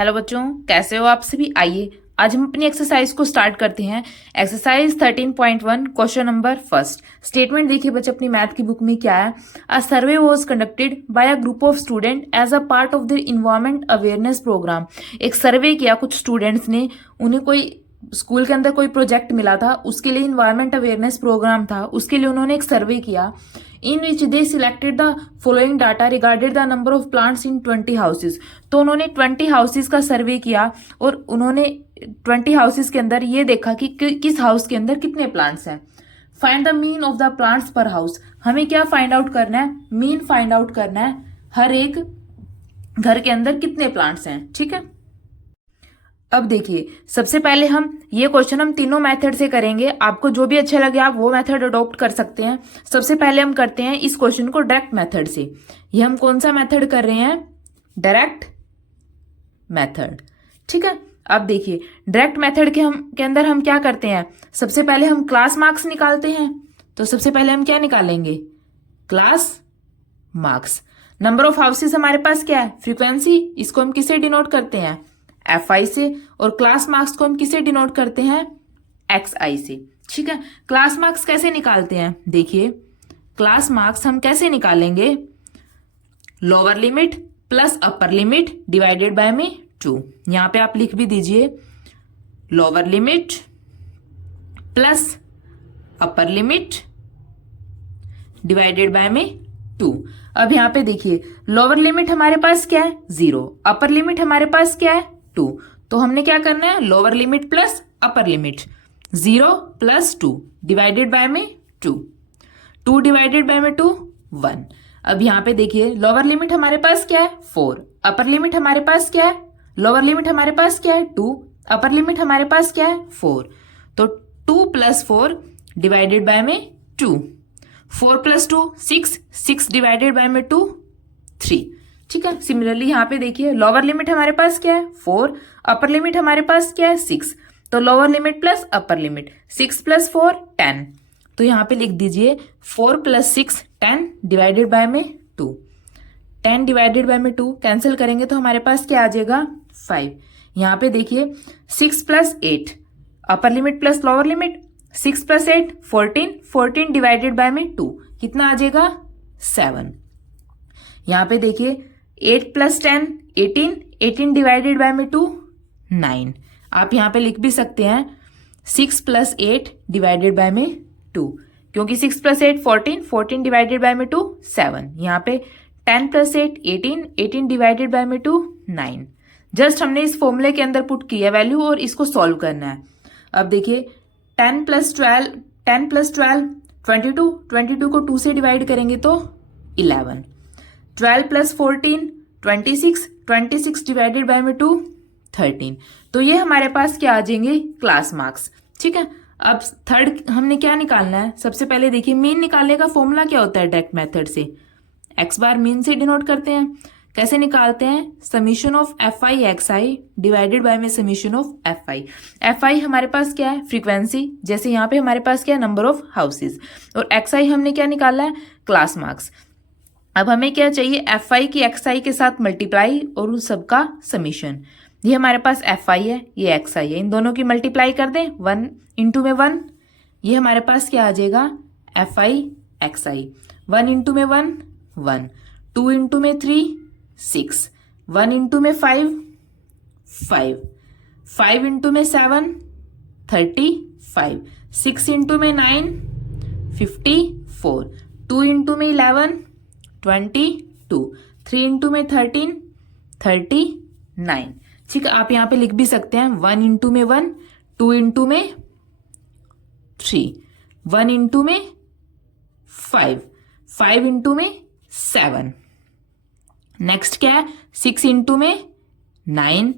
Hello बच्चों, कैसे हो आप सभी। आइए आज हम अपनी एक्सरसाइज को स्टार्ट करते हैं। Exercise 13.1 question number first. Statement देखिए बच्चे अपनी मैथ की बुक में क्या है। A survey was conducted by a group of student as a part of their environment awareness programme. एक सर्वे किया कुछ स्टूडेंट्स ने, उन्हें कोई स्कूल के अंदर कोई प्रोजेक्ट मिला था, उसके लिए इन्वायरमेंट अवेयरनेस प्रोग्राम था, उसके लिए उन्होंने एक सर्वे किया। In which they selected the following data regarded the number of plants in 20 houses. तो उन्होंने 20 हाउसेज का सर्वे किया और उन्होंने 20 हाउसेज के अंदर ये देखा कि किस हाउस के अंदर कितने प्लांट्स हैं। Find the mean of the plants पर हाउस। हमें क्या फाइंड आउट करना है? मीन फाइंड आउट करना है, हर एक घर के अंदर कितने प्लांट्स हैं। ठीक है, अब देखिए सबसे पहले ये क्वेश्चन हम तीनों मेथड से करेंगे। आपको जो भी अच्छा लगे आप वो मेथड अडॉप्ट कर सकते हैं। सबसे पहले हम करते हैं इस क्वेश्चन को डायरेक्ट मेथड से। ये हम कौन सा मेथड कर रहे हैं? Direct method. ठीक है, अब देखिए डायरेक्ट मेथड के अंदर हम क्या करते हैं? सबसे पहले हम क्लास मार्क्स निकालते हैं। तो सबसे पहले हम क्या निकालेंगे? Class marks. Number of houses हमारे पास क्या है? फ्रीक्वेंसी। इसको हम किसे डिनोट करते हैं? FI से। और क्लास मार्क्स को हम किसे डिनोट करते हैं? XI से। ठीक है, क्लास मार्क्स कैसे निकालते हैं? देखिए क्लास मार्क्स हम कैसे निकालेंगे? Lower limit plus upper limit divided by में 2। यहां पे आप लिख भी दीजिए lower limit plus upper limit divided by में 2। अब यहां पे देखिए लोअर लिमिट हमारे पास क्या है? 0। अपर लिमिट हमारे पास क्या है? 2। तो हमने क्या करना है? Lower limit plus upper limit. 0 plus 2 divided by में 2। 2 डिवाइडेड बाय में 2 1। अब यहां पे देखिए लोअर लिमिट हमारे पास क्या है? 4। अपर लिमिट हमारे पास क्या है? लोअर लिमिट हमारे पास क्या है? 2। अपर लिमिट हमारे पास क्या है? 4। तो 2 प्लस 4 डिवाइडेड बाय में 2। 4 प्लस 2 6। 6 डिवाइडेड बाय में 2 3। ठीक है, सिमिलरली यहाँ पे देखिए लोअर लिमिट हमारे पास क्या है? 4। अपर लिमिट हमारे पास क्या है? 6। तो lower limit plus upper limit 6 plus 4 10। तो यहाँ पे लिख दीजिए 4 प्लस 6 10 डिवाइडेड बाय में 2। 10 डिवाइडेड बाय में 2 कैंसिल करेंगे तो हमारे पास क्या आ जाएगा? 5। यहाँ पे देखिए 6 plus 8 upper limit plus lower limit 6 plus 8 14। 14 divided by में 2 कितना आ जाएगा? 7। यहाँ पे देखिए 8 प्लस 10 18। 18 डिवाइडेड बाय में 2 9। आप यहाँ पे लिख भी सकते हैं 6 प्लस 8 डिवाइडेड बाय में 2, क्योंकि 6 प्लस 8 14। 14 डिवाइडेड बाय में 2 7। यहाँ पे 10 प्लस 8 18। 18 डिवाइडेड बाय में 2 9। जस्ट हमने इस फॉर्मूले के अंदर पुट किया वैल्यू और इसको सॉल्व करना है। अब देखिए 10 प्लस 12 22। 22 को 2 से डिवाइड करेंगे तो 11। 12 प्लस 14 26। 26 डिवाइडेड बाय में 2 13। तो ये हमारे पास क्या आ जाएंगे? Class marks. ठीक है, अब थर्ड हमने क्या निकालना है? सबसे पहले देखिए मीन निकालने का फॉर्मूला क्या होता है डायरेक्ट मेथड से? x बार मीन से डिनोट करते हैं। कैसे निकालते हैं? Summation of FI XI divided by में समीशन ऑफ FI। FI हमारे पास क्या है? फ्रीक्वेंसी। जैसे यहाँ पे हमारे पास क्या है? Number of houses. और XI हमने क्या निकाला है? Class marks. अब हमें क्या चाहिए? FI की XI के साथ मल्टीप्लाई और उन सबका समीशन। ये हमारे पास FI है, ये XI है, इन दोनों की मल्टीप्लाई कर दें 1 इंटू में 1। ये हमारे पास क्या आ जाएगा? FI XI। 1 इंटू में 1 1। 2 इंटू में 3 6। 1 इंटू में 5 5। 5 इंटू में 7 35। 6 इंटू में 9 54। 2 इंटू में 11 22। 3 इंटू में 13 39। ठीक है, आप यहां पे लिख भी सकते हैं 1 इंटू में 1। 2 इंटू में 3। 1 इंटू में 5। 5 इंटू में 7। नेक्स्ट क्या है? 6 इंटू में 9।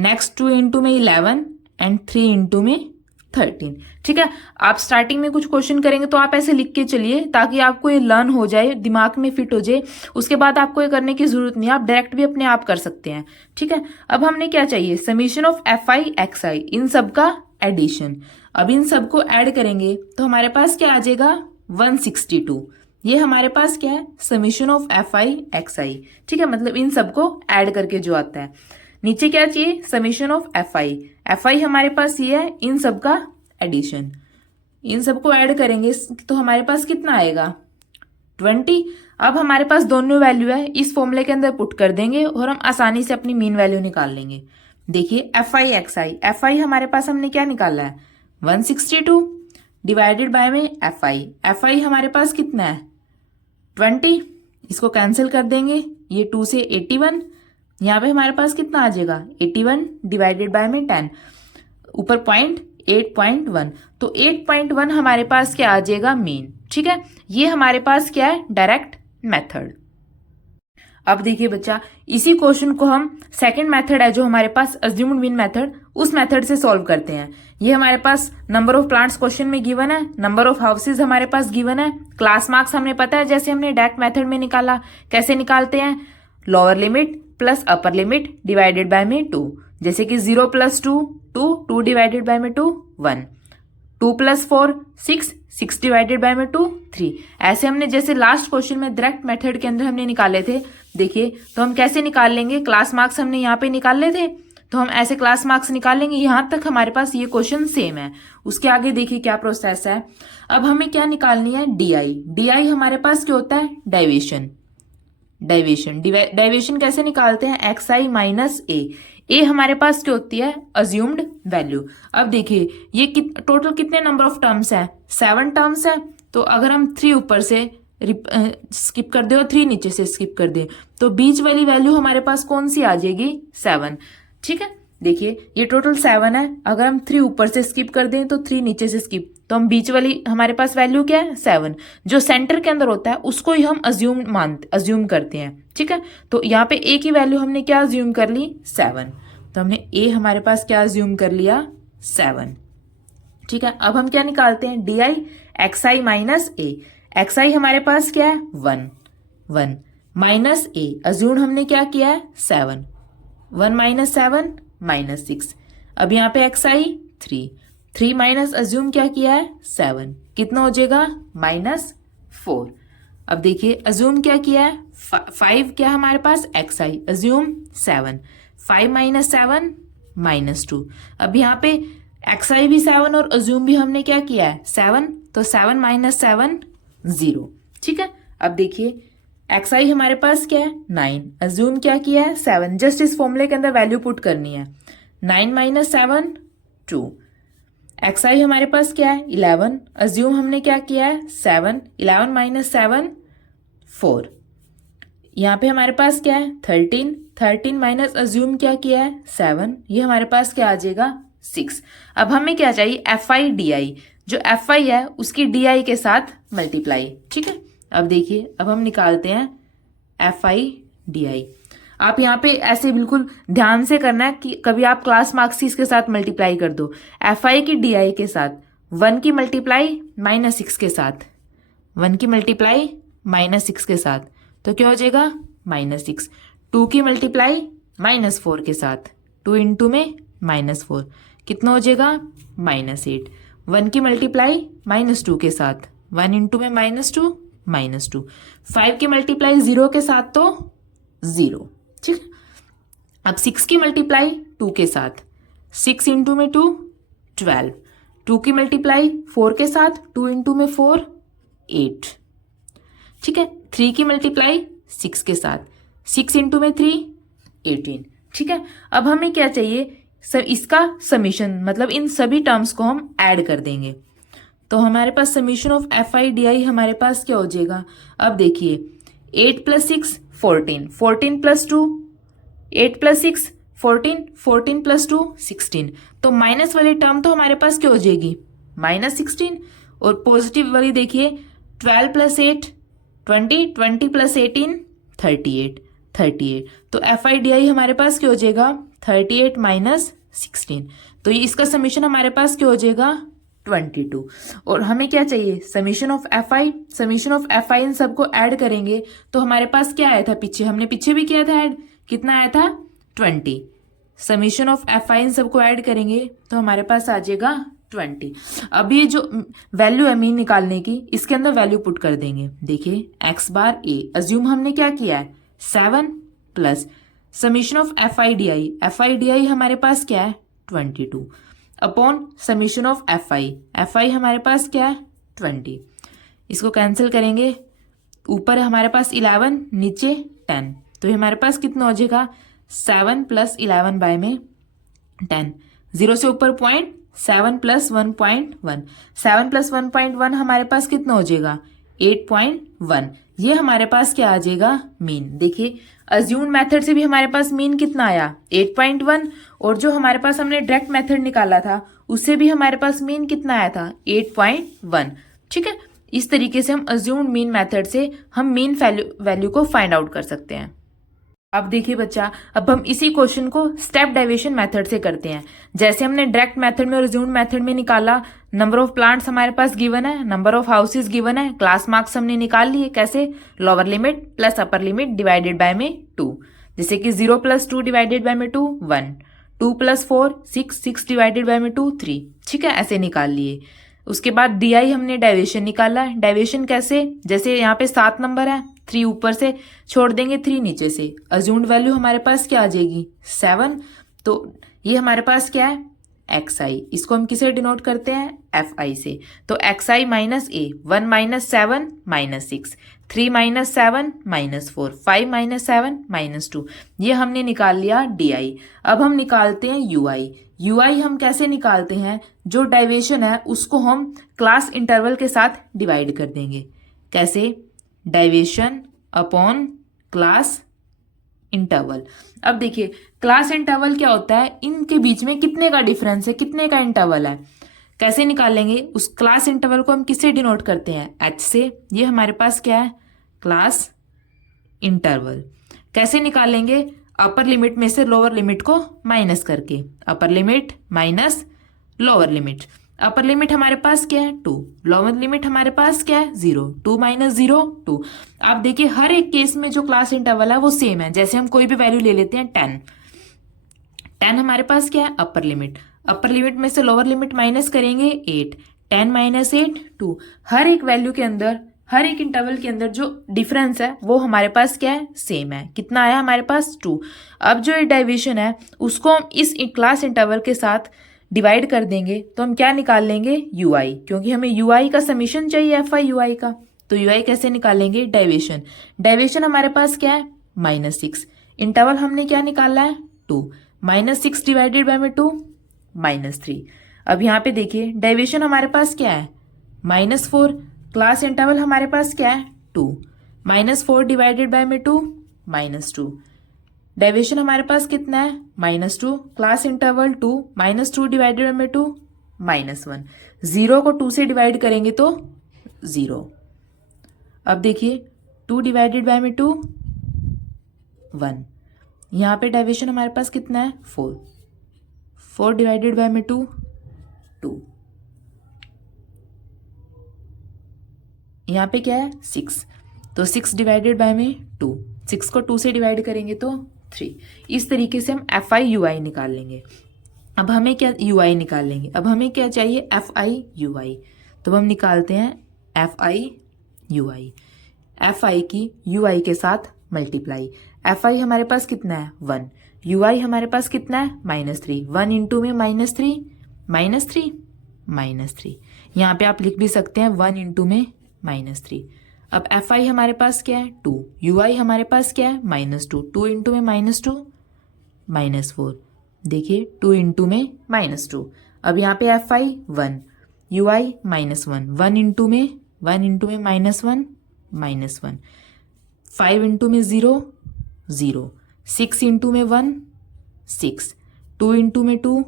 नेक्स्ट 2 इंटू में 11 एंड 3 इंटू में 13। ठीक है, आप स्टार्टिंग में कुछ क्वेश्चन करेंगे तो आप ऐसे लिख के चलिए ताकि आपको ये लर्न हो जाए, दिमाग में फिट हो जाए। उसके बाद आपको ये करने की जरूरत नहीं है, आप डायरेक्ट भी अपने आप कर सकते हैं। ठीक है, अब हमने क्या चाहिए? समीशन ऑफ FI XI, इन सब का एडिशन। अब इन सबको ऐड करेंगे तो हमारे पास क्या आ जाएगा? 162। ये हमारे पास क्या है? Summation of FI XI। ठीक है, मतलब इन सबको ऐड करके जो आता है। नीचे क्या चाहिए, समीशन ऑफ एफ आई हमारे पास ये है, इन सब का एडिशन, इन सबको ऐड करेंगे तो हमारे पास कितना आएगा 20। अब हमारे पास दोनों वैल्यू है, इस फॉर्मूले के अंदर पुट कर देंगे और हम आसानी से अपनी मीन वैल्यू निकाल लेंगे। देखिए एफ आई हमारे पास हमने क्या निकाला है 162 डिवाइडेड बाय में एफ आई हमारे पास कितना है 20, इसको कैंसिल कर देंगे, ये 2 से 81, यहाँ पे हमारे पास कितना आ जाएगा 81 डिवाइडेड बाय में 10, ऊपर पॉइंट 8.1, तो 8.1 हमारे पास क्या आ जाएगा मीन। ठीक है, ये हमारे पास क्या है डायरेक्ट मेथड। अब देखिए बच्चा, इसी क्वेश्चन को हम सेकंड मेथड है जो हमारे पास अज्यूम्ड मीन मेथड, उस मेथड से सॉल्व करते हैं। ये हमारे पास नंबर ऑफ प्लांट्स क्वेश्चन में गिवन है, नंबर ऑफ हाउसेज हमारे पास गिवन है, क्लास मार्क्स हमने पता है जैसे हमने डायरेक्ट मेथड में निकाला। कैसे निकालते हैं, lower limit plus upper limit divided by में 2, जैसे कि 0 + 2 2, 2 डिवाइडेड बाय में 2 1, 2 + 4 6, 6 डिवाइडेड बाय में 2 3। ऐसे हमने जैसे लास्ट क्वेश्चन में डायरेक्ट मेथड के अंदर हमने निकाले थे। देखिए तो हम कैसे निकाल लेंगे, क्लास मार्क्स हमने यहाँ पे निकाले थे तो हम ऐसे क्लास मार्क्स निकालेंगे, यहां तक हमारे पास ये क्वेश्चन सेम है। उसके आगे देखिए क्या प्रोसेस है। अब हमें क्या निकालनी है डी हमारे पास क्या होता है डाइवेशन। डाइवेशन कैसे निकालते हैं, एक्स आई - ए हमारे पास क्या होती है अज्यूम्ड वैल्यू। अब देखिए ये टोटल कितने नंबर ऑफ टर्म्स है 7 टर्म्स है, तो अगर हम 3 ऊपर से स्किप कर दे और 3 नीचे से स्किप कर दे तो बीच वाली वैल्यू हमारे पास कौन सी आ जाएगी 7। ठीक है, देखिए ये टोटल 7 है, अगर हम 3 ऊपर से स्किप कर दें तो 3 नीचे से स्किप, तो हम बीच वाली हमारे पास वैल्यू क्या है 7, जो सेंटर के अंदर होता है उसको ही हम अज्यूम करते हैं। ठीक है, तो यहाँ पे ए की वैल्यू हमने क्या अज्यूम कर ली 7, तो हमने ए हमारे पास क्या अज्यूम कर लिया 7। ठीक है, अब हम क्या निकालते हैं D I X I minus A. X I हमारे पास क्या है 1 माइनस ए अज्यूम हमने क्या किया है 7, 1 - 7 -6। अब यहाँ पे एक्स आई 3 माइनस अज्यूम क्या किया है 7, कितना हो जाएगा -4। अब देखिए अज्यूम क्या किया है 5 क्या हमारे पास एक्स आई अज्यूम 7, 5 - 7 -2। अब यहाँ पे एक्स आई भी 7 और अज्यूम भी हमने क्या किया है 7, तो 7 - 7 0। ठीक है, अब देखिए एक्स आई हमारे पास क्या है 9, अज्यूम क्या किया है 7, जस्ट इस फॉर्मूले के अंदर वैल्यू पुट करनी है। 9 - 7 2। एक्स आई हमारे पास क्या है 11, अज्यूम हमने क्या किया है 7, 11 - 7 4। यहाँ पे हमारे पास क्या है 13 माइनस अज्यूम क्या किया है 7, ये हमारे पास क्या आ जाएगा 6। अब हमें क्या चाहिए एफ आई डी आई, जो एफ आई है उसकी डी आई के साथ मल्टीप्लाई। ठीक है, अब देखिए अब हम निकालते हैं एफ आई डी आई। आप यहाँ पे ऐसे बिल्कुल ध्यान से करना है कि कभी आप क्लास मार्क्स इसके साथ मल्टीप्लाई कर दो। एफ आई की डी आई के साथ 1 की मल्टीप्लाई -6 के साथ, 1 की मल्टीप्लाई -6 के साथ, तो क्या हो जाएगा -6। 2 की मल्टीप्लाई -4 के साथ, 2 इंटू में -4 कितना हो जाएगा -8। 1 की मल्टीप्लाई -2 के साथ, 1 इंटू में -2 5 की मल्टीप्लाई 0 के साथ तो 0। ठीक है, अब 6 की मल्टीप्लाई 2 के साथ, 6 इंटू में 2 12। 2 की मल्टीप्लाई 4 के साथ, 2 इंटू में 4 8। ठीक है, 3 की मल्टीप्लाई 6 के साथ, 6 इंटू में 3 18। ठीक है, अब हमें क्या चाहिए इसका समीशन, मतलब इन सभी टर्म्स को हम ऐड कर देंगे तो हमारे पास summation of F I D I हमारे पास क्या हो जाएगा। अब देखिए 8 + 6 14, 14 + 2 8 + 6 14, 14 + 2 16, तो माइनस वाली टर्म तो हमारे पास क्या हो जाएगी -16, और पॉजिटिव वाली देखिए 12 + 8 20, 20 + 18 38, तो एफ आई डी आई हमारे पास क्या हो जाएगा 38 - 16, तो ये इसका समीशन हमारे पास क्या हो जाएगा 22। और हमें क्या चाहिए समीशन ऑफ एफ आई इन सबको ऐड करेंगे तो हमारे पास क्या आया था पीछे, हमने पीछे भी किया था ऐड, कितना आया था 20। समीशन ऑफ एफ आई इन सबको ऐड करेंगे तो हमारे पास आ जाएगा 20। अब ये जो वैल्यू है मीन निकालने की, इसके अंदर वैल्यू पुट कर देंगे। देखिए एक्स बार ए अज्यूम हमने क्या किया है 7 plus summation of F I D I हमारे पास क्या है 22 upon summation of F I हमारे पास क्या है 20। इसको कैंसिल करेंगे, ऊपर हमारे पास 11 नीचे 10, तो ये हमारे पास कितना हो जाएगा 7 + 11 बाय में 10, 0 से ऊपर पॉइंट 7 + 1.1, 7 + 1.1 हमारे पास कितना हो जाएगा 8.1। ये हमारे पास क्या आ जाएगा मीन। देखिए अज्यूम्ड मेथड से भी हमारे पास मीन कितना आया 8.1, और जो हमारे पास हमने डायरेक्ट मेथड निकाला था उससे भी हमारे पास मीन कितना आया था 8.1। ठीक है, इस तरीके से हम अज्यूम्ड मीन मेथड से हम मीन वैल्यू को फाइंड आउट कर सकते हैं। अब देखिए बच्चा, अब हम इसी क्वेश्चन को स्टेप डेविएशन मेथड से करते हैं। जैसे हमने डायरेक्ट मेथड में और अज्यूम्ड मेथड में निकाला, नंबर ऑफ प्लांट्स हमारे पास गिवन है, नंबर ऑफ हाउसेस गिवन है, क्लास मार्क्स हमने निकाल लिए। कैसे? Lower limit plus upper limit divided by में 2। जैसे कि 0 + 2 डिवाइडेड बाय में 2 1, 2 + 4 6, 6 डिवाइडेड बाय में 2 3। ठीक है, ऐसे निकाल लिए। उसके बाद डी आई हमने डेविएशन निकाला। डेविएशन कैसे? जैसे यहाँ पे 7 नंबर है, 3 ऊपर से छोड़ देंगे, 3 नीचे से, अज्यूम्ड वैल्यू हमारे पास क्या आ जाएगी 7। तो ये हमारे पास क्या है एक्स आई, इसको हम किसे डिनोट करते हैं एफ आई से। तो एक्स आई माइनस ए, 1 - 7 -6, 3 - 7 -4, 5 - 7 -2। ये हमने निकाल लिया डी आई। अब हम निकालते हैं यू आई। यू आई हम कैसे निकालते हैं? जो डेविएशन है उसको हम क्लास इंटरवल के साथ डिवाइड कर देंगे। कैसे? Deviation upon class interval. अब देखिए क्लास इंटरवल क्या होता है, इनके बीच में कितने का डिफरेंस है, कितने का इंटरवल है। कैसे निकालेंगे? उस क्लास इंटरवल को हम किससे डिनोट करते हैं एच से। ये हमारे पास क्या है क्लास इंटरवल। कैसे निकालेंगे? अपर लिमिट में से लोअर लिमिट को माइनस करके, upper limit minus lower limit. Upper limit हमारे पास क्या है 2, लोअर लिमिट हमारे पास क्या है 0, 2 - 0 2। आप देखिए हर एक केस में जो क्लास इंटरवल है वो सेम है। जैसे हम कोई भी वैल्यू ले लेते हैं 10 हमारे पास क्या है अपर लिमिट, अपर लिमिट में से लोअर लिमिट माइनस करेंगे 8, 10 - 8 2। हर एक वैल्यू के अंदर, हर एक इंटरवल के अंदर जो डिफरेंस है वो हमारे पास क्या है सेम है। कितना आया हमारे पास 2। अब जो ये डेविएशन है उसको हम इस क्लास इंटरवल के साथ डिवाइड कर देंगे, तो हम क्या निकाल लेंगे यू आई, क्योंकि हमें यू आई का समीशन चाहिए एफ आई यू आई का। तो यू आई कैसे निकालेंगे? डेविएशन। डेविएशन हमारे पास क्या है -6, इंटरवल हमने क्या निकाला है 2, -6 डिवाइडेड बाय में 2 -3। अब यहाँ पे देखिए डेविएशन हमारे पास क्या है -4, क्लास इंटरवल हमारे पास क्या है 2, -4 डिवाइडेड बाय में 2 -2। डेविएशन हमारे पास कितना है -2, क्लास इंटरवल 2, -2 डिवाइडेड बाय में 2 -1। 0 को 2 से डिवाइड करेंगे तो 0। अब देखिए 2 डिवाइडेड बाय में 2 1। यहाँ पे डेविएशन हमारे पास कितना है 4, 4 डिवाइडेड बाय में 2 2। यहाँ पे क्या है 6, तो 6 डिवाइडेड बाय में 2, 6 को 2 से डिवाइड करेंगे तो 3। इस तरीके से हम एफ आई यू आई निकाल लेंगे। अब हमें क्या यू आई निकाल लेंगे, अब हमें क्या चाहिए एफ आई यू आई। तो हम निकालते हैं F I U I, F I की यू आई के साथ मल्टीप्लाई। एफ आई हमारे पास कितना है 1, यू आई हमारे पास कितना है -3, 1 इंटू में -3 -3। यहाँ पे आप लिख भी सकते हैं 1 इंटू में -3। अब एफ आई हमारे पास क्या है 2, यू आई हमारे पास क्या है -2, 2 इंटू में -2 -4। देखिए 2 इंटू में -2। अब यहाँ पे F I 1, you I -1, 1 into में -1 -1। 5 इंटू में 0 0, 6 इंटू में 1 6, 2 इंटू में 2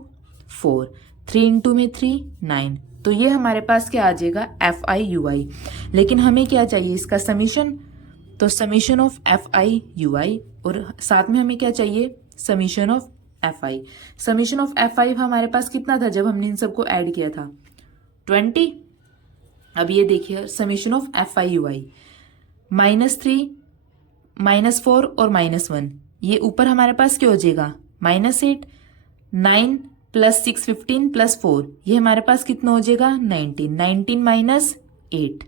4, 3 इंटू में 3 9। तो ये हमारे पास क्या आ जाएगा एफ आई यू आई। लेकिन हमें क्या चाहिए इसका समीशन, तो summation of F I U I, और साथ में हमें क्या चाहिए summation of F I. Summation of F I हमारे पास कितना था जब हमने इन सबको ऐड किया था 20। अब ये देखिए summation of F I U I -3 -4 और -1, ये ऊपर हमारे पास क्या हो जाएगा -8, 9 + 6 15 + 4, ये हमारे पास कितना हो जाएगा 19, 19 - 8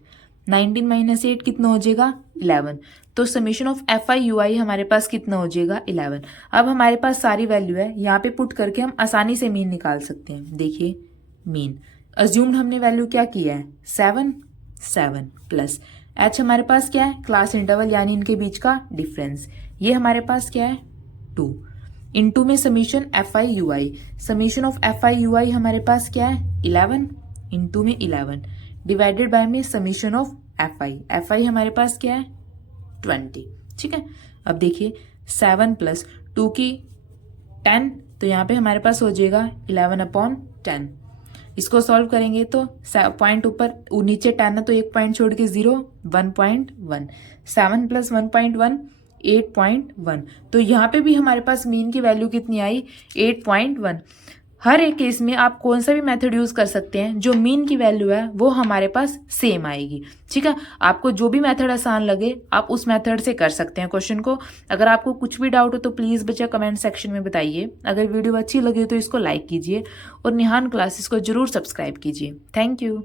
19 माइनस 8 कितना हो जाएगा 11। तो summation of F I U I हमारे पास कितना हो जाएगा 11। अब हमारे पास सारी वैल्यू है, यहाँ पे पुट करके हम आसानी से मीन निकाल सकते हैं। देखिए मीन अज्यूम्ड हमने वैल्यू क्या किया है 7 प्लस एच हमारे पास क्या है क्लास इंटरवल यानी इनके बीच का डिफरेंस, ये हमारे पास क्या है 2 इनटू में summation F I U I, summation of F I U I हमारे पास क्या है 11 इनटू में 11 डिवाइडेड बाय में समीशन ऑफ एफ आई हमारे पास क्या है 20। ठीक है, अब देखिए 7 प्लस 2 की 10, तो यहाँ पे हमारे पास हो जाएगा 11/10। इसको सॉल्व करेंगे तो पॉइंट ऊपर नीचे 10 है तो एक पॉइंट छोड़ के 0 1.1, 7 प्लस 1.1 8.1। तो यहाँ पे भी हमारे पास मीन की वैल्यू कितनी आई 8.1। हर एक केस में आप कौन सा भी मेथड यूज कर सकते हैं, जो मीन की वैल्यू है वो हमारे पास सेम आएगी। ठीक है, आपको जो भी मेथड आसान लगे आप उस मेथड से कर सकते हैं क्वेश्चन को। अगर आपको कुछ भी डाउट हो तो प्लीज बच्चा कमेंट सेक्शन में बताइए। अगर वीडियो अच्छी लगे तो इसको लाइक कीजिए और निहान क्लासेस को जरूर सब्सक्राइब कीजिए। Thank you.